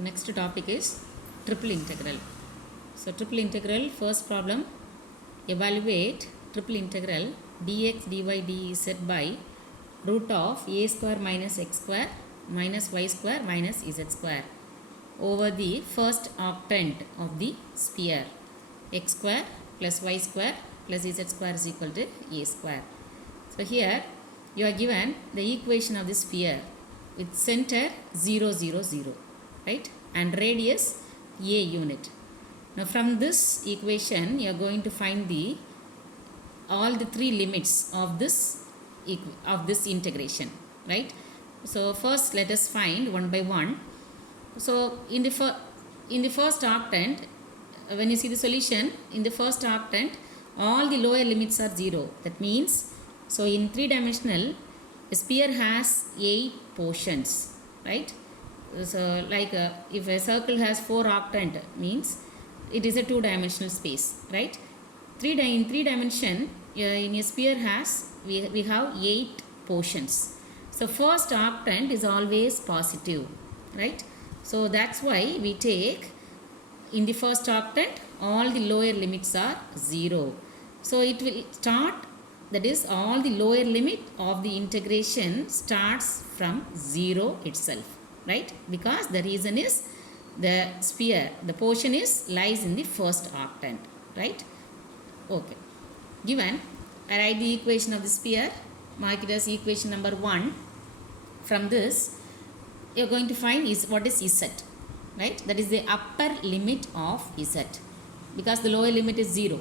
So next topic is triple integral. So triple integral, first problem, evaluate triple integral dx dy dz by root of a square minus x square minus y square minus z square over the first octant of the sphere x square plus y square plus z square is equal to a square. So here you are given the equation of the sphere with center 0 0 0, right, and radius a unit. Now from this equation you are going to find the all the three limits of this integration, right? So first let us find one by one. So in the first octant, when you see the solution in the first octant, all the lower limits are 0. That means, so in three-dimensional, a sphere has 8 portions, right? So like if a circle has 4 octant, means it is a two-dimensional space, right? In three dimension, in a sphere we have 8 portions. So first octant is always positive, right? So that's why we take in the first octant all the lower limits are 0. So it will start, that is all the lower limit of the integration starts from 0 itself, right? Because the reason is the sphere, the portion lies in the first octant, right? Okay. Given, I write the equation of the sphere, mark it as equation number 1. From this, you are going to find what is z, right? That is the upper limit of z, because the lower limit is 0,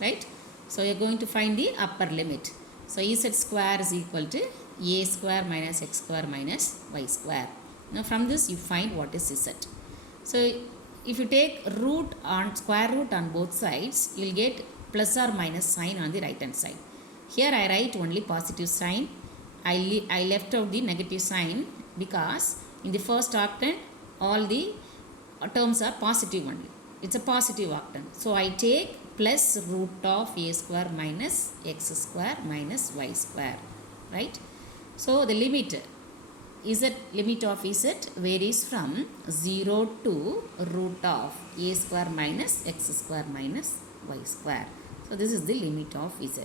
right? So you are going to find the upper limit. So z square is equal to a square minus x square minus y square. Now from this you find what is z. So if you take square root on both sides, you will get plus or minus sign on the right hand side. Here I write only positive sign. I left out the negative sign because in the first octant all the terms are positive only. It's a positive octant. So I take plus root of a square minus x square minus y square, right? So the limit of z varies from 0 to root of a square minus x square minus y square. So this is the limit of z,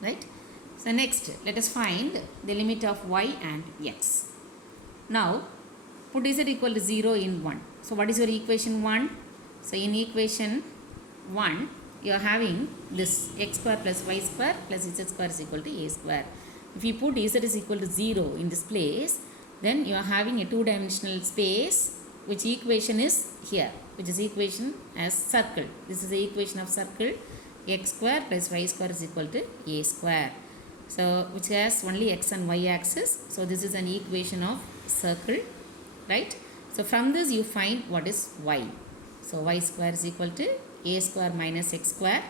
right? So next let us find the limit of y and x. Now put z equal to 0 in 1. So what is your equation 1? So in equation 1 you are having this x square plus y square plus z square is equal to a square. If you put z is equal to 0 in this place, then you are having a two-dimensional space, which equation is here, which is equation as circle. This is the equation of circle, x square plus y square is equal to a square. So which has only x and y axis. So this is an equation of circle, right? So from this you find what is y. So y square is equal to a square minus x square,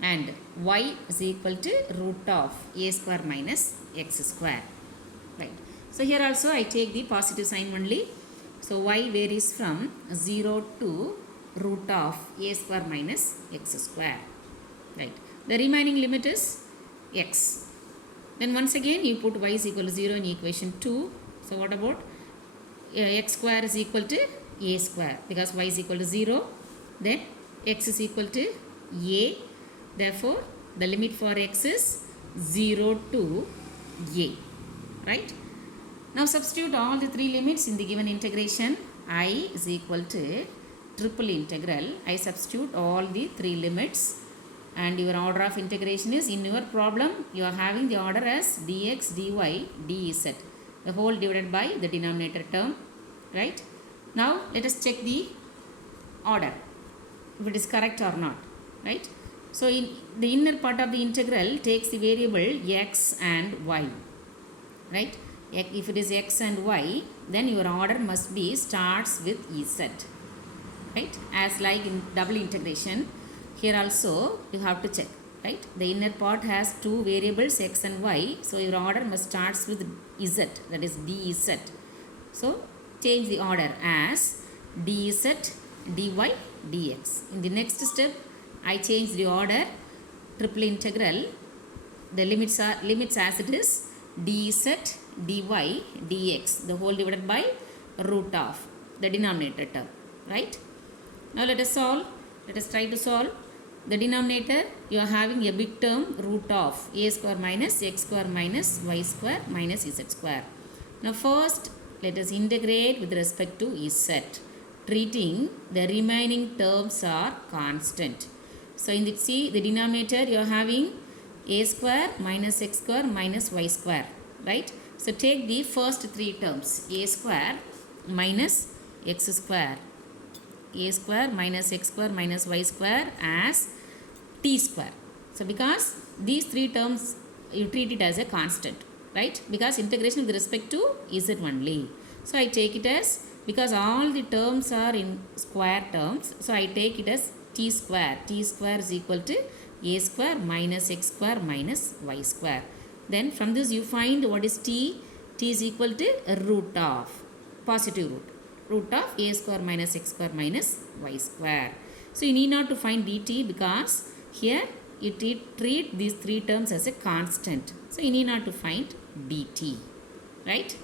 and y is equal to root of a square minus x square, right? So here also I take the positive sign only. So y varies from 0 to root of a square minus x square, right? The remaining limit is x. Then once again you put y is equal to 0 in equation 2. So what about x square is equal to a square, because y is equal to 0. Then x is equal to a. Therefore the limit for x is 0 to a, right? Now substitute all the three limits in the given integration. I is equal to triple integral. I substitute all the three limits, and your order of integration is, in your problem you are having the order as dx dy dz, the whole divided by the denominator term, right? Now let us check the order, if it is correct or not, right? So in the inner part of the integral takes the variable x and y, right? If it is x and y, then your order must be starts with z, right? As like in double integration, here also you have to check, right? The inner part has two variables x and y, so your order must starts with z, that is dz. So change the order as dz dy dx. In the next step I change the order, triple integral, the limits as it is dz dy dx, the whole divided by root of the denominator term, right? Now let us solve. Let us try to solve. The denominator, you are having a big term root of a square minus x square minus y square minus z square. Now first let us integrate with respect to z, treating the remaining terms are constant. So in the the denominator you are having a square minus x square minus y square, right? So take the first three terms, a square minus x square, a square minus x square minus y square as t square. So because these three terms you treat it as a constant, right? Because integration with respect to z only. So I take it as, because all the terms are in square terms, so I take it as t square. T square is equal to a square minus x square minus y square. Then from this you find what is t. T is equal to root of, positive root of a square minus x square minus y square. So you need not to find dt because here you treat these three terms as a constant. So you need not to find dt, right?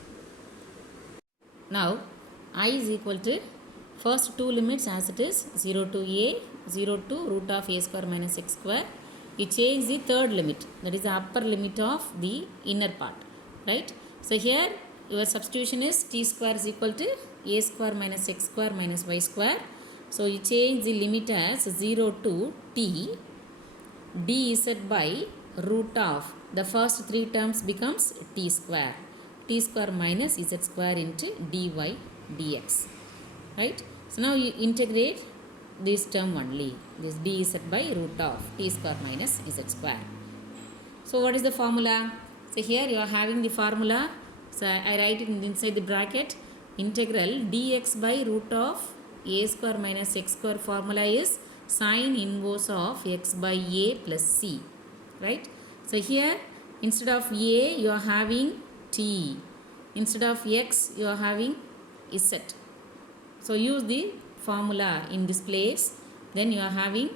Now I is equal to first two limits as it is 0 to a, 0 to root of a square minus x square. You change the third limit, that is the upper limit of the inner part, right? So here your substitution is t square is equal to a square minus x square minus y square. So you change the limit as 0 to t dz by root of the first three terms becomes t square minus z square into dy dx, right? So now you integrate this term only, this dz by root of t square minus z square. So what is the formula? So here you are having the formula. So I write it inside the bracket. Integral dx by root of a square minus x square formula is sine inverse of x by a plus c, right? So here instead of a you are having t, instead of x you are having z. So use the formula in this place. Then you are having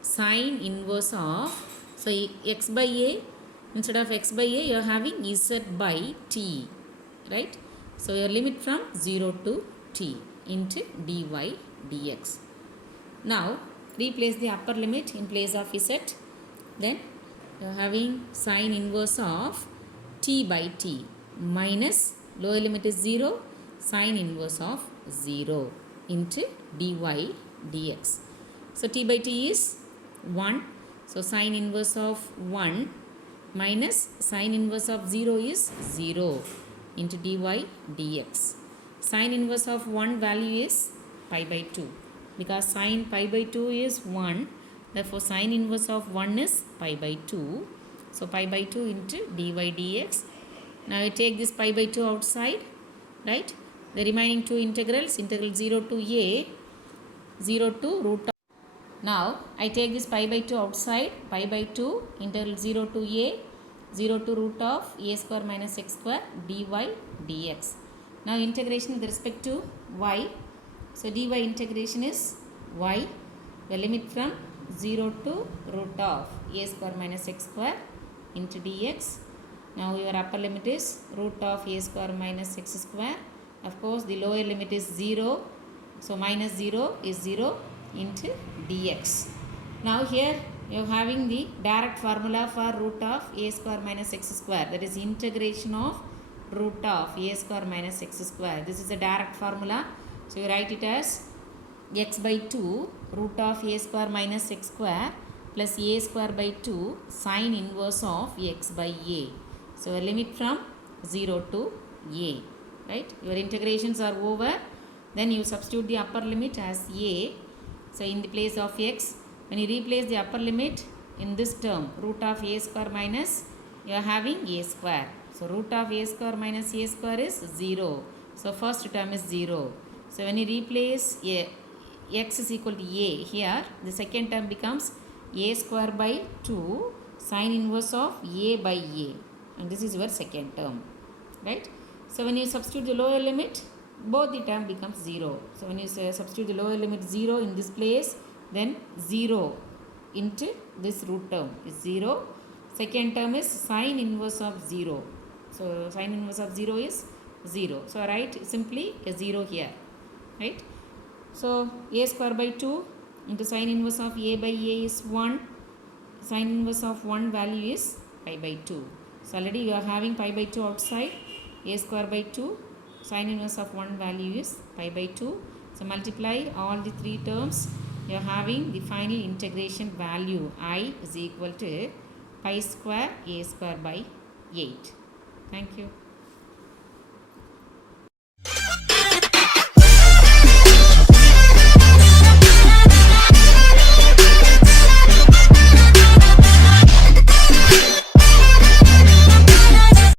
sine inverse of, so x by a, instead of x by a you are having z by t, right? So your limit from 0 to t into dy dx. Now replace the upper limit in place of z. Then you are having sine inverse of t by t minus lower limit is 0, sine inverse of 0 into dy dx. So t by t is 1. So sine inverse of 1 minus sine inverse of 0 is 0 into dy dx. Sine inverse of 1 value is pi by 2. Because sine pi by 2 is 1, therefore sine inverse of 1 is pi by 2. So pi by 2 into dy dx. Now I take this pi by 2 outside, right? The remaining two integrals, integral 0 to a, 0 to root of. Now I take this pi by 2 outside, pi by 2 integral 0 to a, 0 to root of a square minus x square dy dx. Now integration with respect to y. So dy integration is y, the limit from 0 to root of a square minus x square into dx. Now your upper limit is root of a square minus x square. Of course the lower limit is 0. So minus 0 is 0 into dx. Now here you are having the direct formula for root of a square minus x square. That is integration of root of a square minus x square. This is a direct formula. So you write it as x by 2 root of a square minus x square plus a square by 2 sine inverse of x by a. So limit from 0 to a, right? Your integrations are over. Then you substitute the upper limit as a. So in the place of x, when you replace the upper limit in this term, root of a square minus, you are having a square. So root of a square minus a square is 0. So first term is 0. So when you replace x is equal to a here, the second term becomes a square by 2 sine inverse of a by a. And this is your second term, right? So when you substitute the lower limit, both the term becomes 0. So when you substitute the lower limit 0 in this place, then 0 into this root term is 0. Second term is sine inverse of 0. So sine inverse of 0 is 0. So I write simply a 0 here. right? So a square by 2 into sin inverse of a by a is 1. Sin inverse of 1 value is pi by 2. So already you are having pi by 2 outside. A square by 2, sin inverse of 1 value is pi by 2. So multiply all the three terms. You are having the final integration value I is equal to pi square a square by 8. Thank you.